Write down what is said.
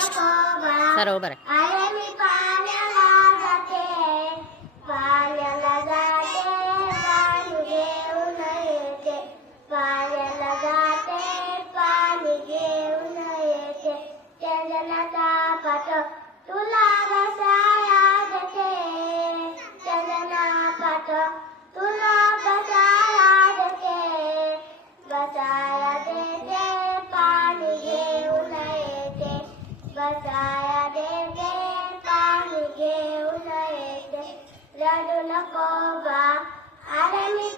सर्व बरं. अरे मी पाण्याला जाते, पाण्याला जाते, पाणी घेऊन येते, पाण्याला जाते, पाणी घेऊन येते. चंदनाचा पाट तुला बसाया देते, चंदना पाट तुला बसाया देते, बसाया देते, पाणी घेऊन येते, बसाया देते, पाणी घेऊन येते. रडू नको बा, अरे मी